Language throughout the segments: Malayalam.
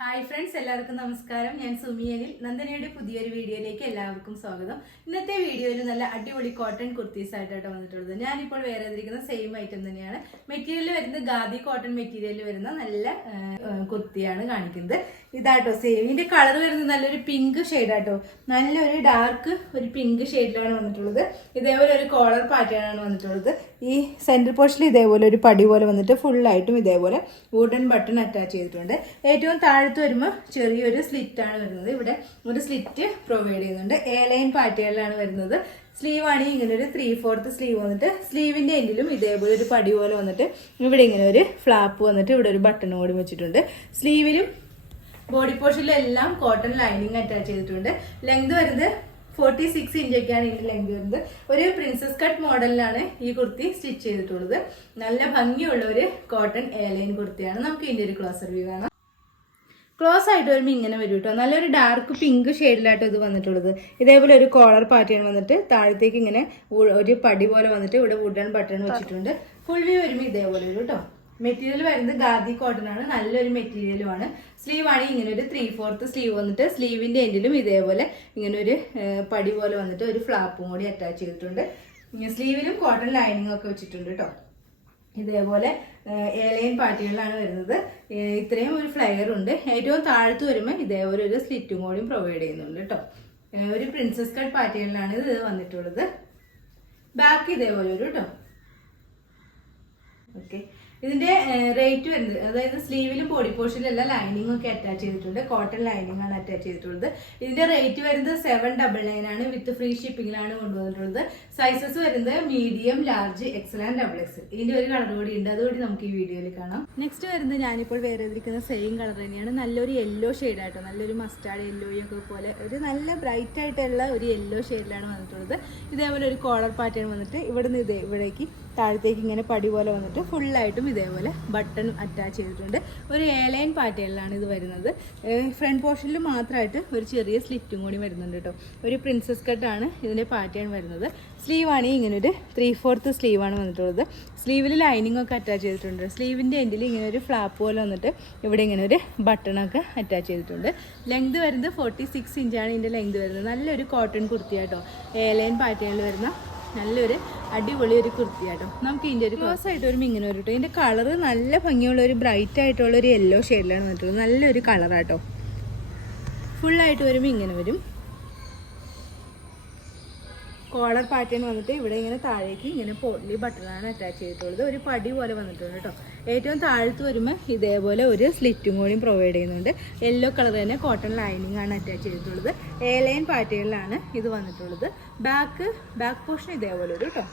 ഹായ് ഫ്രണ്ട്സ്, എല്ലാവർക്കും നമസ്കാരം. ഞാൻ സുമിയനിൽ നന്ദനയുടെ പുതിയൊരു വീഡിയോയിലേക്ക് എല്ലാവർക്കും സ്വാഗതം. ഇന്നത്തെ വീഡിയോയിൽ നല്ല അടിപൊളി കോട്ടൺ കുർത്തീസ് ആയിട്ടാണ് വന്നിട്ടുള്ളത്. ഞാനിപ്പോൾ വേറെ ചെയ്തിരിക്കുന്ന സെയിം ഐറ്റം തന്നെയാണ്. മെറ്റീരിയൽ വരുന്നത് ഖാദി കോട്ടൺ മെറ്റീരിയൽ വരുന്ന നല്ല കുർത്തിയാണ് കാണിക്കുന്നത്. ഇതാട്ടോ സെയിം. ഇതിന്റെ കളർ വരുന്നത് നല്ലൊരു പിങ്ക് ഷെയ്ഡാട്ടോ, നല്ലൊരു ഡാർക്ക് ഒരു പിങ്ക് ഷെയ്ഡിലാണ് വന്നിട്ടുള്ളത്. ഇതേപോലെ ഒരു കോളർ പാറ്റേൺ ആണ് വന്നിട്ടുള്ളത്. ഈ സെന്റർ പോർഷനിൽ ഇതേപോലെ ഒരു പടി പോലെ വന്നിട്ട് ഫുള്ളായിട്ടും ഇതേപോലെ വുഡൻ ബട്ടൺ അറ്റാച്ച് ചെയ്തിട്ടുണ്ട്. ഏറ്റവും താഴത്ത് വരുമ്പോൾ ചെറിയൊരു സ്ലിറ്റ് ആണ് വരുന്നത്. ഇവിടെ ഒരു സ്ലിറ്റ് പ്രൊവൈഡ് ചെയ്യുന്നുണ്ട്. ലൈൻ പാറ്റേണിലാണ് വരുന്നത്. സ്ലീവ് ആണെങ്കിൽ ഇങ്ങനെ ഒരു 3/4 സ്ലീവ് വന്നിട്ട് സ്ലീവിന്റെ എൻഡിലും ഇതേപോലെ ഒരു പടി പോലെ വന്നിട്ട് ഇവിടെ ഇങ്ങനെ ഒരു ഫ്ലാപ്പ് വന്നിട്ട് ഇവിടെ ഒരു ബട്ടൺ കൂടി വെച്ചിട്ടുണ്ട്. സ്ലീവിലും ബോഡി പോർഷനിലും എല്ലാം കോട്ടൺ ലൈനിങ് അറ്റാച്ച് ചെയ്തിട്ടുണ്ട്. ലെങ്ത് വരുന്നത് 46 ഇഞ്ചൊക്കെയാണ് ഇതിന്റെ ലെങ്ത് വരുന്നത്. ഒരു പ്രിൻസസ് കട്ട് മോഡലിലാണ് ഈ കുർത്തി സ്റ്റിച്ച് ചെയ്തിട്ടുള്ളത്. നല്ല ഭംഗിയുള്ള ഒരു കോട്ടൺ ലൈൻ കുർത്തിയാണ്. നമുക്ക് ഇതിന്റെ ഒരു ക്ലോസർ വ്യൂ കാണാം. ക്ലോസ് ആയിട്ട് വരുമ്പോൾ ഇങ്ങനെ വരും കേട്ടോ. നല്ലൊരു ഡാർക്ക് പിങ്ക് ഷെയ്ഡിലായിട്ട് ഇത് വന്നിട്ടുള്ളത്. ഇതേപോലെ ഒരു കോളർ പാറ്റേൺ വന്നിട്ട് താഴത്തേക്ക് ഇങ്ങനെ ഒരു പടി പോലെ വന്നിട്ട് ഇവിടെ വുഡൻ ബട്ടൺ വെച്ചിട്ടുണ്ട്. ഫുൾ വ്യൂ വരുമ്പോൾ ഇതേപോലെ വരും കേട്ടോ. മെറ്റീരിയൽ വരുന്നത് ഖാദി കോട്ടൺ ആണ്. നല്ലൊരു മെറ്റീരിയലുമാണ്. സ്ലീവ് ആണെങ്കിൽ ഇങ്ങനെ ഒരു 3/4 സ്ലീവ് വന്നിട്ട് സ്ലീവിന്റെ എൻഡിലും ഇതേപോലെ ഇങ്ങനെ ഒരു പടി പോലെ വന്നിട്ട് ഒരു ഫ്ലാപ്പും കൂടി അറ്റാച്ച് ചെയ്തിട്ടുണ്ട്. സ്ലീവിലും കോട്ടൺ ലൈനിങ് ഒക്കെ വെച്ചിട്ടുണ്ട് കേട്ടോ. ഇതേപോലെ ലൈൻ പാറ്റേണിലാണ് വരുന്നത്. ഇത്രയും ഒരു ഫ്ലെയർ ഉണ്ട്. ഏറ്റവും താഴത്ത് വരുമ്പോൾ ഇതേപോലെ ഒരു സ്ലിറ്റും കൂടിയും പ്രൊവൈഡ് ചെയ്യുന്നുണ്ട് കേട്ടോ. ഒരു പ്രിൻസസ് കട്ട് പാറ്റേണിലാണ് ഇത് വന്നിട്ടുള്ളത്. ബാക്ക് ഇതേപോലെ ഒരു കേട്ടോ. ഓക്കെ, ഇതിന്റെ റേറ്റ് വരുന്നത്, അതായത് സ്ലീവിലും ബോഡി പോർഷനിലെല്ലാം ലൈനിങ് ഒക്കെ അറ്റാച്ച് ചെയ്തിട്ടുണ്ട്. കോട്ടൺ ലൈനിങ് ആണ് അറ്റാച്ച് ചെയ്തിട്ടുള്ളത്. ഇതിന്റെ റേറ്റ് വരുന്നത് 799 ആണ്. വിത്ത് ഫ്രീ ഷിപ്പിംഗിലാണ് കൊണ്ടുവന്നിട്ടുള്ളത്. സൈസസ് വരുന്നത് medium, large, Excel and XXL. ഇതിന്റെ ഒരു കളർ കൂടി ഉണ്ട്, അതുകൂടി നമുക്ക് ഈ വീഡിയോയിൽ കാണാം. നെക്സ്റ്റ് വരുന്നത് ഞാനിപ്പോൾ വേറെ ചെയ്തിരിക്കുന്ന സെയിം കളർ തന്നെയാണ്. നല്ലൊരു യെല്ലോ ഷെയ്ഡ് ആയിട്ടോ, നല്ലൊരു മസ്റ്റാർഡ് യെല്ലോയൊക്കെ പോലെ ഒരു നല്ല ബ്രൈറ്റ് ആയിട്ടുള്ള ഒരു യെല്ലോ ഷെയ്ഡിലാണ് വന്നിട്ടുള്ളത്. ഇതേപോലെ ഒരു കോളർ പാറ്റേൺ വന്നിട്ട് ഇവിടുന്ന് ഇവിടേക്ക് താഴത്തേക്ക് ഇങ്ങനെ പടി പോലെ വന്നിട്ട് ഫുള്ളായിട്ടും ഇതേപോലെ ബട്ടൺ അറ്റാച്ച് ചെയ്തിട്ടുണ്ട്. ഒരു ലൈൻ പാറ്റേണിലാണ് ഇത് വരുന്നത്. ഫ്രണ്ട് പോർഷനിൽ മാത്രമായിട്ട് ഒരു ചെറിയ സ്ലിറ്റും കൂടി വരുന്നുണ്ട് കേട്ടോ. ഒരു പ്രിൻസസ് കട്ടാണ് ഇതിൻ്റെ പാറ്റേൺ വരുന്നത്. സ്ലീവ് ആണെങ്കിൽ ഇങ്ങനെ ഒരു 3/4 സ്ലീവാണ് വന്നിട്ടുള്ളത്. സ്ലീവിൽ ലൈനിങ് ഒക്കെ അറ്റാച്ച് ചെയ്തിട്ടുണ്ട്. സ്ലീവിൻ്റെ എൻഡിൽ ഇങ്ങനെ ഒരു ഫ്ലാപ്പ് പോലെ വന്നിട്ട് ഇവിടെ ഇങ്ങനെ ഒരു ബട്ടണൊക്കെ അറ്റാച്ച് ചെയ്തിട്ടുണ്ട്. ലെങ്ത് വരുന്നത് 46 ഇഞ്ചാണ് ഇതിൻ്റെ ലെങ്ത് വരുന്നത്. നല്ലൊരു കോട്ടൺ കുർത്തിയാട്ടോ, ലൈൻ പാറ്റേണിൽ വരുന്ന നല്ലൊരു അടിപൊളി ഒരു കുർത്തിയാട്ടോ. നമുക്ക് ഇതിൻ്റെ ഒരു ക്ലോസ് ആയിട്ട് ഒരു ഇങ്ങനെ വരും കേട്ടോ. ഇതിൻ്റെ കളർ നല്ല ഭംഗിയുള്ള ഒരു ബ്രൈറ്റ് ആയിട്ടുള്ള ഒരു യെല്ലോ ഷെയ്ഡിലാണ് വന്നിട്ടുള്ളത്. നല്ലൊരു കളറാട്ടോ. ഫുള്ളായിട്ട് വരുമ്പോൾ ഇങ്ങനെ വരും. കോളർ പാറ്റേൺ വന്നിട്ട് ഇവിടെ ഇങ്ങനെ താഴേക്ക് ഇങ്ങനെ പോട്ട്ലി ബട്ടണാണ് അറ്റാച്ച് ചെയ്തിട്ടുള്ളത്. ഒരു പടി പോലെ വന്നിട്ടുണ്ട് കേട്ടോ. ഏറ്റവും താഴത്ത് വരുമ്പോൾ ഇതേപോലെ ഒരു സ്ലിറ്റും കൂടിയും പ്രൊവൈഡ് ചെയ്യുന്നുണ്ട്. യെല്ലോ കളർ തന്നെ കോട്ടൺ ലൈനിങ് ആണ് അറ്റാച്ച് ചെയ്തിട്ടുള്ളത്. ലൈൻ പാറ്റേണിലാണ് ഇത് വന്നിട്ടുള്ളത്. ബാക്ക് പോർഷൻ ഇതേപോലെ ഒരു കേട്ടോ.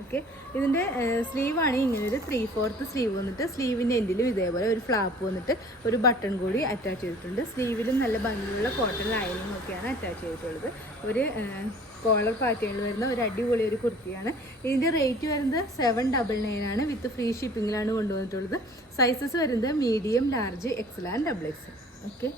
ഓക്കെ, ഇതിൻ്റെ സ്ലീവ് ആണെങ്കിൽ ഇങ്ങനെ ഒരു 3/4 സ്ലീവ് വന്നിട്ട് സ്ലീവിൻ്റെ എൻഡിലും ഇതേപോലെ ഒരു ഫ്ലാപ്പ് വന്നിട്ട് ഒരു ബട്ടൺ കൂടി അറ്റാച്ച് ചെയ്തിട്ടുണ്ട്. സ്ലീവിലും നല്ല ഭംഗിയുള്ള കോട്ടൺ ലൈനിങ് ഒക്കെയാണ് അറ്റാച്ച് ചെയ്തിട്ടുള്ളത്. ഒരു കോളർ പാറ്റേണിൽ വരുന്ന ഒരു അടിപൊളി ഒരു കുർത്തിയാണ്. ഇതിൻ്റെ റേറ്റ് വരുന്നത് 799 ആണ്. വിത്ത് ഫ്രീ ഷിപ്പിങ്ങിലാണ് കൊണ്ടുവന്നിട്ടുള്ളത്. സൈസസ് വരുന്നത് medium, large, Excel and XXL. Okay,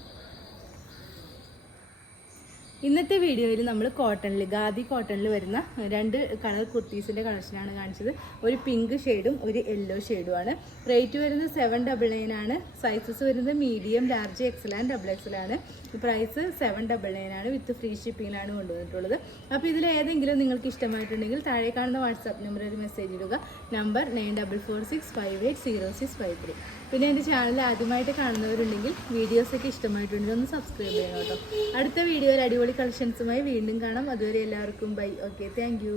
ഇന്നത്തെ വീഡിയോയിൽ നമ്മൾ കോട്ടണിൽ, ഖാദി കോട്ടണിൽ വരുന്ന 2 കളർ കുർത്തീസിൻ്റെ കളക്ഷനാണ് കാണിച്ചത്. ഒരു പിങ്ക് ഷെയ്ഡും ഒരു യെല്ലോ ഷെയ്ഡുമാണ്. റേറ്റ് വരുന്നത് 799 ആണ്. സൈസസ് വരുന്നത് medium, large, Excel and XXL ആണ്. പ്രൈസ് 799 ആണ്. വിത്ത് ഫ്രീ ഷിപ്പിങ്ങിലാണ് കൊണ്ടുവന്നിട്ടുള്ളത്. അപ്പോൾ ഇതിൽ ഏതെങ്കിലും നിങ്ങൾക്ക് ഇഷ്ടമായിട്ടുണ്ടെങ്കിൽ താഴെ കാണുന്ന വാട്സാപ്പ് നമ്പറിൽ ഒരു മെസ്സേജ് ഇടുക. നമ്പർ 9446580653. പിന്നെ എൻ്റെ ചാനൽ ആദ്യമായിട്ട് കാണുന്നവരുണ്ടെങ്കിൽ വീഡിയോസൊക്കെ ഇഷ്ടമായിട്ടുണ്ടെങ്കിൽ ഒന്ന് സബ്സ്ക്രൈബ് ചെയ്യണം കേട്ടോ. അടുത്ത വീഡിയോയിൽ അടിപൊളി കളക്ഷൻസുമായി വീണ്ടും കാണാം. അതുവരെ എല്ലാവർക്കും ബൈ. Okay, thank you.